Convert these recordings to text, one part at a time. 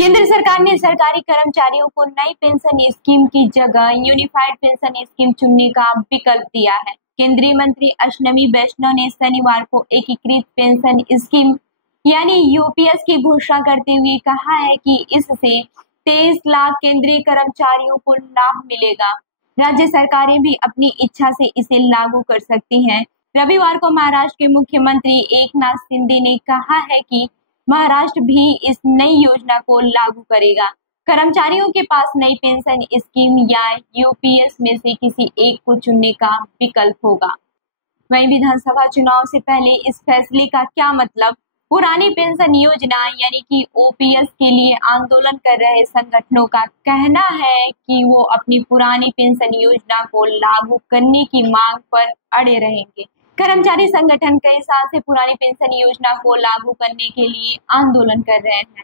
केंद्र सरकार ने सरकारी कर्मचारियों को नई पेंशन स्कीम की जगह यूनिफाइड पेंशन स्कीम चुनने का विकल्प दिया है। केंद्रीय मंत्री अश्विनी वैष्णव ने शनिवार को एकीकृत पेंशन स्कीम यानी यूपीएस की घोषणा करते हुए कहा है कि इससे 23 लाख केंद्रीय कर्मचारियों को लाभ मिलेगा। राज्य सरकारें भी अपनी इच्छा से इसे लागू कर सकती हैं। रविवार को महाराष्ट्र के मुख्यमंत्री एकनाथ शिंदे ने कहा है कि महाराष्ट्र भी इस नई योजना को लागू करेगा। कर्मचारियों के पास नई पेंशन स्कीम या यूपीएस में से किसी एक को चुनने का विकल्प होगा। वहीं विधानसभा चुनाव से पहले इस फैसले का क्या मतलब? पुरानी पेंशन योजना यानी कि ओपीएस के लिए आंदोलन कर रहे संगठनों का कहना है कि वो अपनी पुरानी पेंशन योजना को लागू करने की मांग पर अड़े रहेंगे। कर्मचारी संगठन कई साल से पुरानी पेंशन योजना को लागू करने के लिए आंदोलन कर रहे हैं।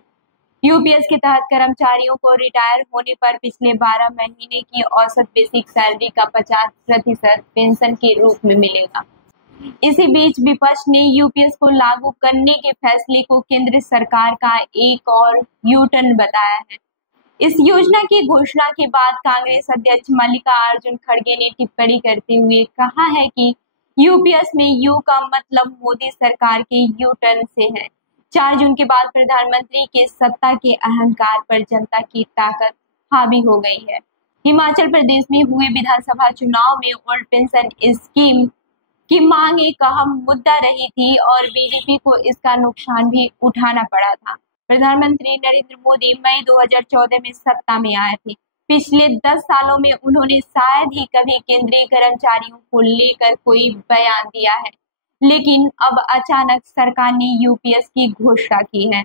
यूपीएस के तहत कर्मचारियों को रिटायर होने पर पिछले 12 महीने की औसत बेसिक सैलरी का 50% पेंशन के रूप में मिलेगा। इसी बीच विपक्ष ने यूपीएस को लागू करने के फैसले को केंद्र सरकार का एक और यू टर्न बताया है। इस योजना की घोषणा के बाद कांग्रेस अध्यक्ष मल्लिकार्जुन खड़गे ने टिप्पणी करते हुए कहा है कि यूपीएस में यू का मतलब मोदी सरकार के यू टर्न से है। 4 जून के बाद प्रधानमंत्री के सत्ता के अहंकार पर जनता की ताकत हावी हो गई है। हिमाचल प्रदेश में हुए विधानसभा चुनाव में ओल्ड पेंशन स्कीम की मांग एक अहम मुद्दा रही थी और बीजेपी को इसका नुकसान भी उठाना पड़ा था। प्रधानमंत्री नरेंद्र मोदी मई 2014 में सत्ता में आए थे। पिछले 10 सालों में उन्होंने शायद ही कभी केंद्रीय कर्मचारियों को लेकर कोई बयान दिया है, लेकिन अब अचानक सरकार ने यूपीएस की घोषणा की है।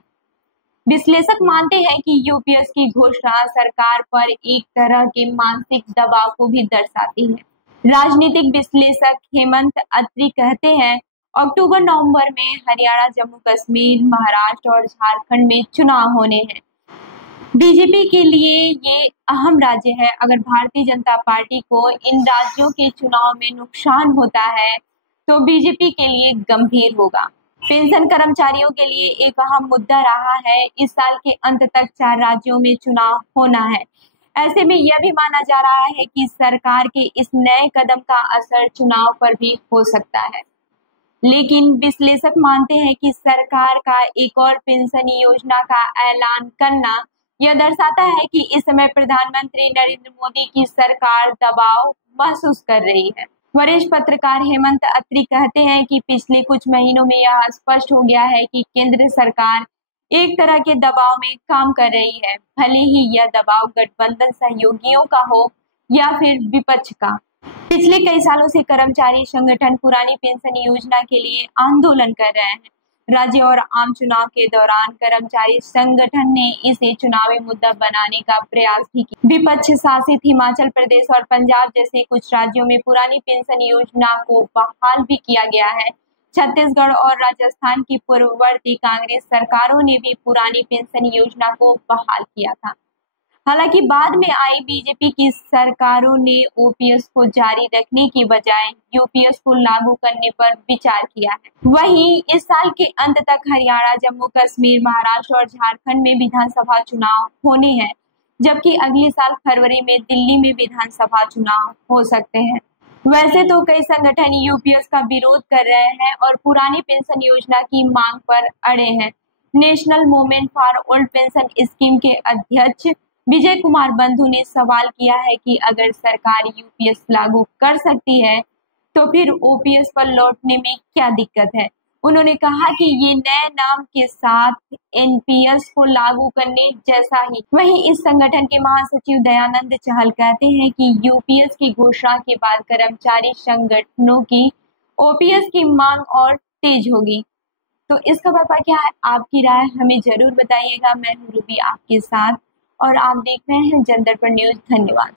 विश्लेषक मानते हैं कि यूपीएस की घोषणा सरकार पर एक तरह के मानसिक दबाव को भी दर्शाती है। राजनीतिक विश्लेषक हेमंत अत्री कहते हैं, अक्टूबर-नवंबर में हरियाणा, जम्मू कश्मीर, महाराष्ट्र और झारखंड में चुनाव होने हैं। बीजेपी के लिए ये अहम राज्य है। अगर भारतीय जनता पार्टी को इन राज्यों के चुनाव में नुकसान होता है तो बीजेपी के लिए गंभीर होगा। पेंशन कर्मचारियों के लिए एक अहम मुद्दा रहा है। इस साल के अंत तक 4 राज्यों में चुनाव होना है। ऐसे में यह भी माना जा रहा है कि सरकार के इस नए कदम का असर चुनाव पर भी हो सकता है। लेकिन विश्लेषक मानते हैं कि सरकार का एक और पेंशन योजना का ऐलान करना यह दर्शाता है कि इस समय प्रधानमंत्री नरेंद्र मोदी की सरकार दबाव महसूस कर रही है। वरिष्ठ पत्रकार हेमंत अत्री कहते हैं कि पिछले कुछ महीनों में यह स्पष्ट हो गया है कि केंद्र सरकार एक तरह के दबाव में काम कर रही है, भले ही यह दबाव गठबंधन सहयोगियों का हो या फिर विपक्ष का। पिछले कई सालों से कर्मचारी संगठन पुरानी पेंशन योजना के लिए आंदोलन कर रहे हैं। राज्य और आम चुनाव के दौरान कर्मचारी संगठन ने इसे चुनावी मुद्दा बनाने का प्रयास भी किया। विपक्ष शासित हिमाचल प्रदेश और पंजाब जैसे कुछ राज्यों में पुरानी पेंशन योजना को बहाल भी किया गया है। छत्तीसगढ़ और राजस्थान की पूर्ववर्ती कांग्रेस सरकारों ने भी पुरानी पेंशन योजना को बहाल किया था। हालांकि बाद में आई बीजेपी की सरकारों ने ओपीएस को जारी रखने की बजाय यूपीएस को लागू करने पर विचार किया है। वहीं इस साल के अंत तक हरियाणा, जम्मू कश्मीर, महाराष्ट्र और झारखंड में विधानसभा चुनाव होने हैं, जबकि अगले साल फरवरी में दिल्ली में विधानसभा चुनाव हो सकते हैं। वैसे तो कई संगठन यूपीएस का विरोध कर रहे हैं और पुरानी पेंशन योजना की मांग पर अड़े हैं। National movement for old pension scheme के अध्यक्ष विजय कुमार बंधु ने सवाल किया है कि अगर सरकार यूपीएस लागू कर सकती है तो फिर ओपीएस पर लौटने में क्या दिक्कत है। उन्होंने कहा कि ये नए नाम के साथ एनपीएस को लागू करने जैसा ही। वहीं इस संगठन के महासचिव दयानंद चहल कहते हैं कि यूपीएस की घोषणा के बाद कर्मचारी संगठनों की ओपीएस की मांग और तेज होगी। तो इस खबर पर क्या है आपकी राय, हमें जरूर बताइएगा। मैं हूँ रूबी आपके साथ और आप देख रहे हैं जनदर्पण न्यूज। धन्यवाद।